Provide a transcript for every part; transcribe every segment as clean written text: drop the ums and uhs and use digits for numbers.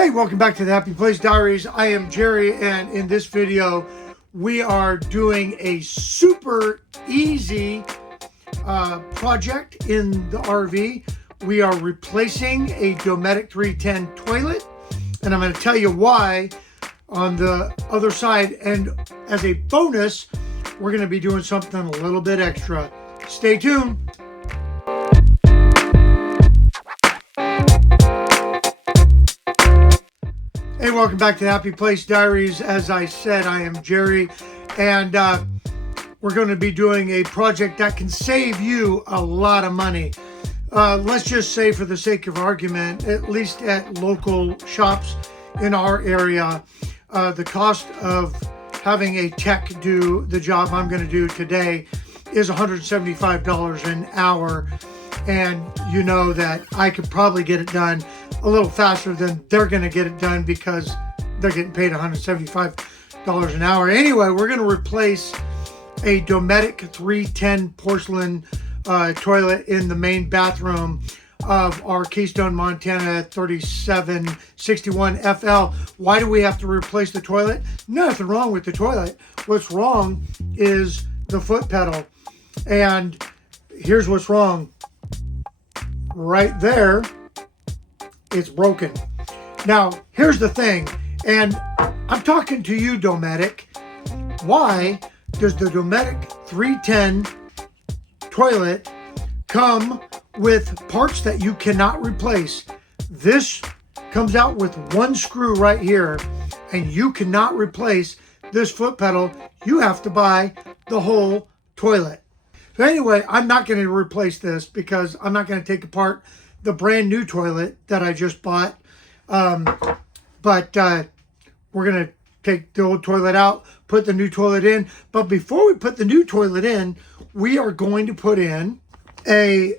Hey, welcome back to the Happy Place Diaries. I am Jerry, and in this video, we are doing a super easy project in the RV. We are replacing a Dometic 310 toilet, and I'm going to tell you why on the other side. And as a bonus, we're going to be doing something a little bit extra. Stay tuned. Hey, welcome back to the Happy Place Diaries. As I said, I am Jerry, and we're going to be doing a project that can save you a lot of money. Let's just say, for the sake of argument, at least at local shops in our area, the cost of having a tech do the job I'm going to do today is $175 an hour. And you know that I could probably get it done a little faster than they're going to get it done because they're getting paid $175 an hour. Anyway, we're going to replace a Dometic 310 porcelain toilet in the main bathroom of our Keystone, Montana 3761 FL. Why do we have to replace the toilet? Nothing wrong with the toilet. What's wrong is the foot pedal. And here's what's wrong. Right there, it's broken. Now, here's the thing, and I'm talking to you, Dometic. Why does the Dometic 310 toilet come with parts that you cannot replace? This comes out with one screw right here, and you cannot replace this foot pedal. You have to buy the whole toilet. So anyway, I'm not going to replace this because I'm not going to take apart the brand new toilet that I just bought. But we're going to take the old toilet out, put the new toilet in. But before we put the new toilet in, we are going to put in a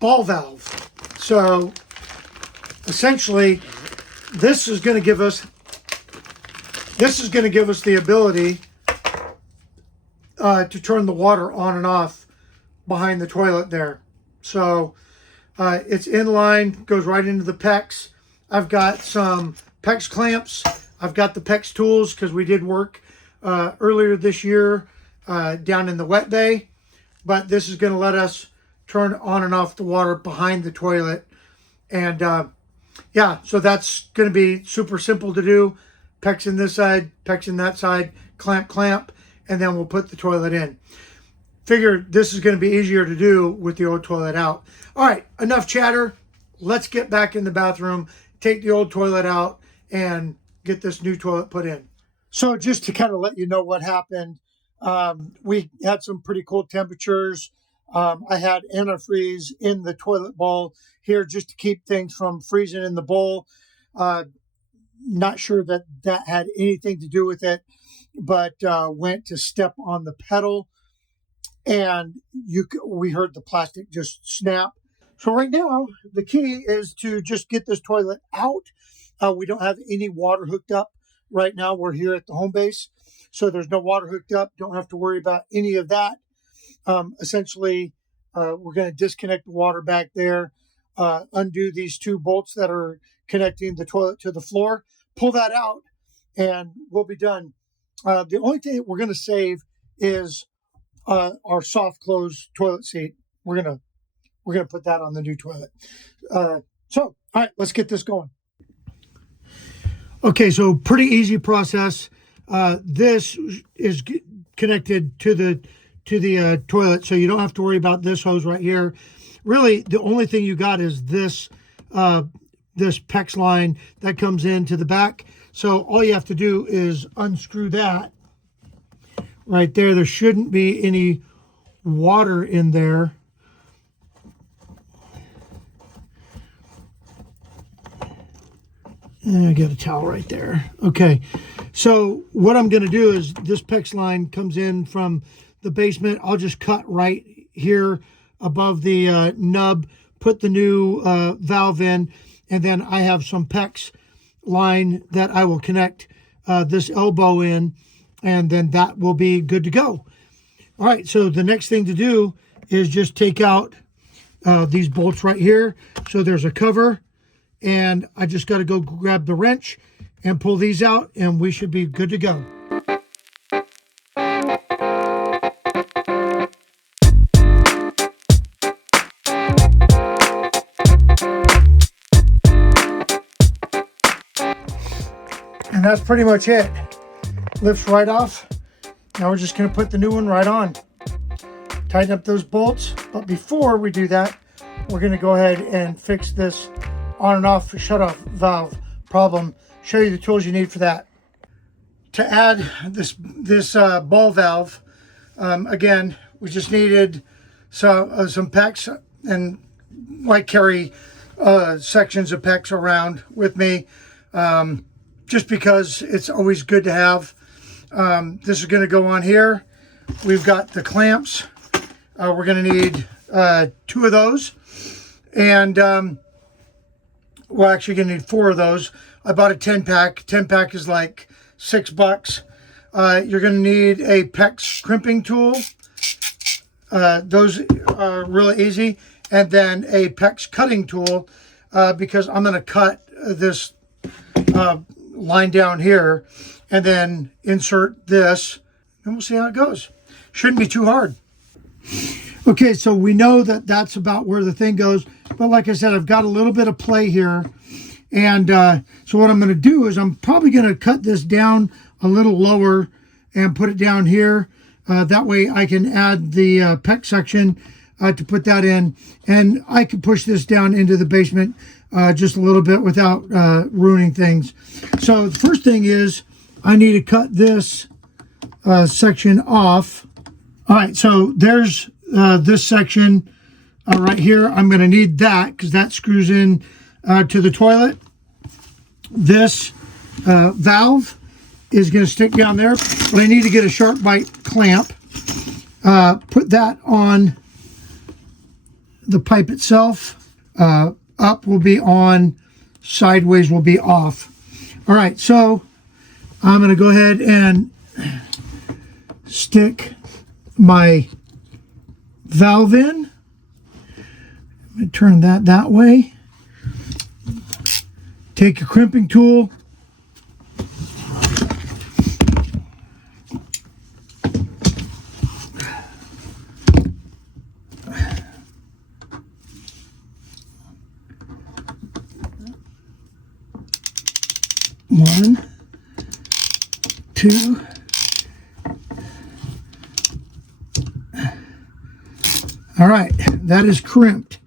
ball valve. So essentially, this is going to give us the ability to turn the water on and off behind the toilet there. So it's in line, goes right into the PEX. I've got some PEX clamps. I've got the PEX tools because we did work earlier this year down in the wet bay. But this is going to let us turn on and off the water behind the toilet. And yeah, so that's going to be super simple to do. PEX in this side, PEX in that side, clamp, clamp. And then we'll put the toilet in. Figure this is going to be easier to do with the old toilet out. All right, enough chatter. Let's get back in the bathroom, take the old toilet out, and get this new toilet put in. So just to kind of let you know what happened, we had some pretty cold temperatures. I had antifreeze in the toilet bowl here just to keep things from freezing in the bowl. Not sure that that had anything to do with it, but went to step on the pedal, and we heard the plastic just snap. So right now, the key is to just get this toilet out. We don't have any water hooked up right now. We're here at the home base, so there's no water hooked up. Don't have to worry about any of that. Essentially, we're going to disconnect the water back there, undo these two bolts that are connecting the toilet to the floor, pull that out, and we'll be done. The only thing that we're going to save is our soft close toilet seat. We're gonna put that on the new toilet. So, all right, let's get this going. Okay, so pretty easy process. This is connected to the toilet, so you don't have to worry about this hose right here. Really, the only thing you got is this PEX line that comes into the back. So all you have to do is unscrew that right there. There shouldn't be any water in there. And I got a towel right there. Okay, so what I'm going to do is this PEX line comes in from the basement. I'll just cut right here above the nub, put the new valve in, and then I have some PEX line that I will connect this elbow in, and then that will be good to go. All right, so the next thing to do is just take out these bolts right here. So there's a cover, and I just got to go grab the wrench and pull these out, and we should be good to go. And that's pretty much it. Lifts right off. Now we're just going to put the new one right on. Tighten up those bolts. But before we do that, we're going to go ahead and fix this on and off shut-off valve problem. Show you the tools you need for that. To add this ball valve, again, we just needed some PEX, and I carry sections of PEX around with me. Just because it's always good to have. This is going to go on here. We've got the clamps. We're going to need 2 of those. And we're actually going to need 4 of those. I bought a 10-pack. 10-pack is like $6. You're going to need a PEX crimping tool. Those are really easy. And then a PEX cutting tool because I'm going to cut this line down here and then insert this, and we'll see how it goes. Shouldn't be too hard. Okay, so we know that that's about where the thing goes, but like I said, I've got a little bit of play here, and so what I'm going to do is I'm probably going to cut this down a little lower and put it down here. That way I can add the PEX section to put that in, and I can push this down into the basement just a little bit without ruining things. So the first thing is I need to cut this section off. All right, so there's this section right here. I'm going to need that because that screws in to the toilet. This valve is going to stick down there, but I need to get a sharp bite clamp. Put that on the pipe itself. Up will be on, sideways will be off. All right, so I'm going to go ahead and stick my valve in. I'm going to turn that way. Take your crimping tool. One, 2, all right, that is crimped.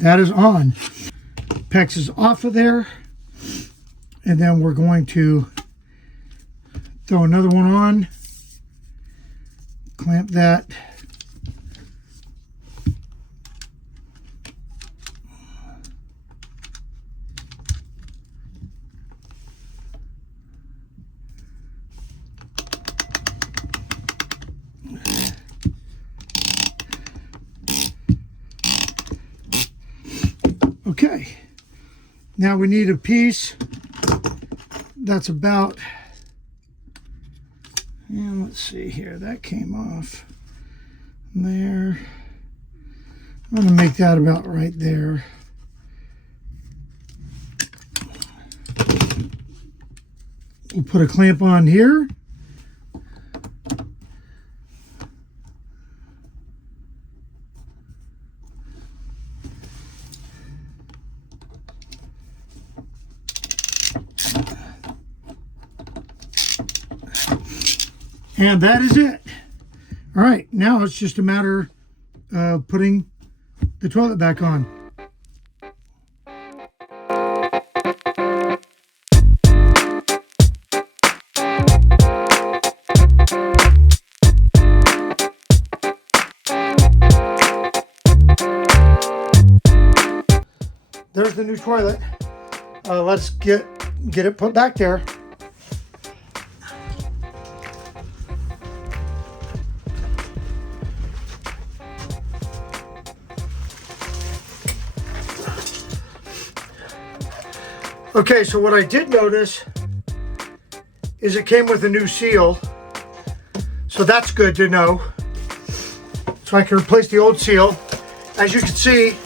That is on. PEX is off of there, and then we're going to throw another one on, clamp that. Okay, now we need a piece that's about, let's see here, that came off there. I'm going to make that about right there. We'll put a clamp on here. And that is it. All right, now it's just a matter of putting the toilet back on. There's the new toilet. Let's get it put back there. Okay, so what I did notice is it came with a new seal. So that's good to know. So I can replace the old seal. As you can see,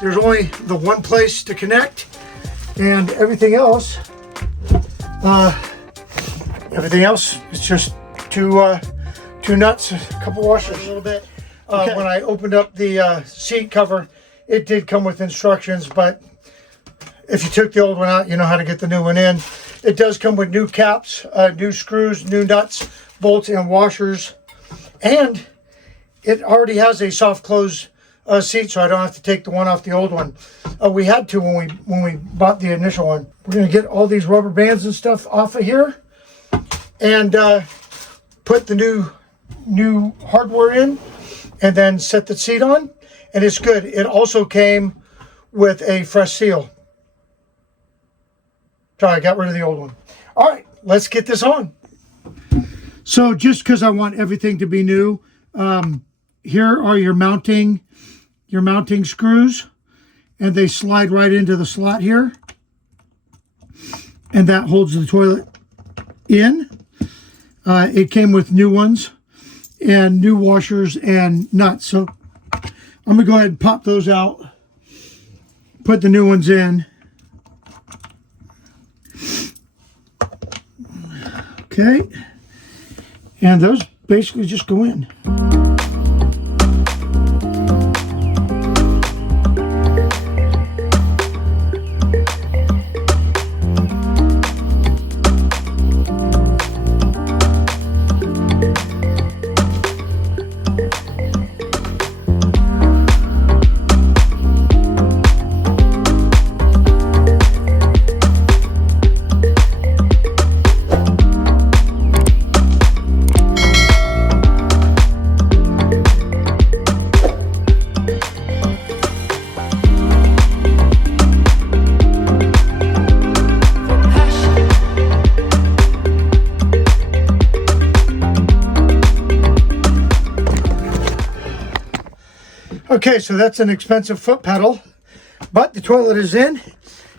there's only the one place to connect. And everything else is just two nuts, a couple washers, a little bit. When I opened up the seat cover, it did come with instructions, but if you took the old one out, you know how to get the new one in. It does come with new caps, new screws, new nuts, bolts, and washers. And it already has a soft close seat, so I don't have to take the one off the old one. We had to when we bought the initial one. We're going to get all these rubber bands and stuff off of here and put the new hardware in and then set the seat on, and it's good. It also came with a fresh seal. Sorry, I got rid of the old one. All right, let's get this on. So just because I want everything to be new, here are your mounting screws, and they slide right into the slot here, and that holds the toilet in. It came with new ones and new washers and nuts. So I'm gonna go ahead and pop those out, put the new ones in. Okay, and those basically just go in. Okay, so that's an expensive foot pedal, but the toilet is in.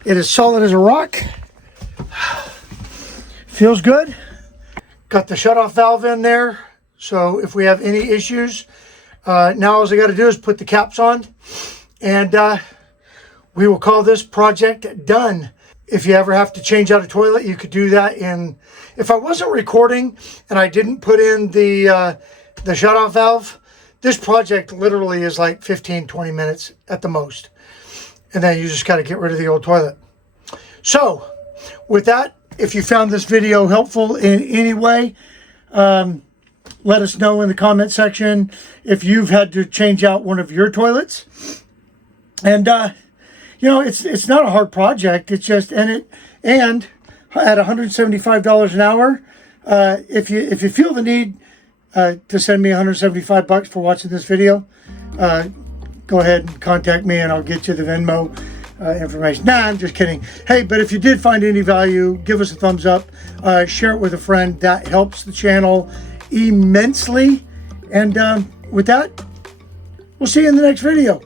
It is solid as a rock. Feels good. Got the shutoff valve in there, so if we have any issues, now all I got to do is put the caps on, and we will call this project done. If you ever have to change out a toilet, you could do that in. If I wasn't recording and I didn't put in the shutoff valve, this project literally is like 15-20 minutes at the most, and then you just got to get rid of the old toilet. So with that, if you found this video helpful in any way, let us know in the comment section if you've had to change out one of your toilets. And you know, it's not a hard project. It's just and at $175 an hour, if you feel the need to send me $175 for watching this video, go ahead and contact me and I'll get you the Venmo information. Nah, I'm just kidding. Hey, but if you did find any value, give us a thumbs up, share it with a friend. That helps the channel immensely. And with that, we'll see you in the next video.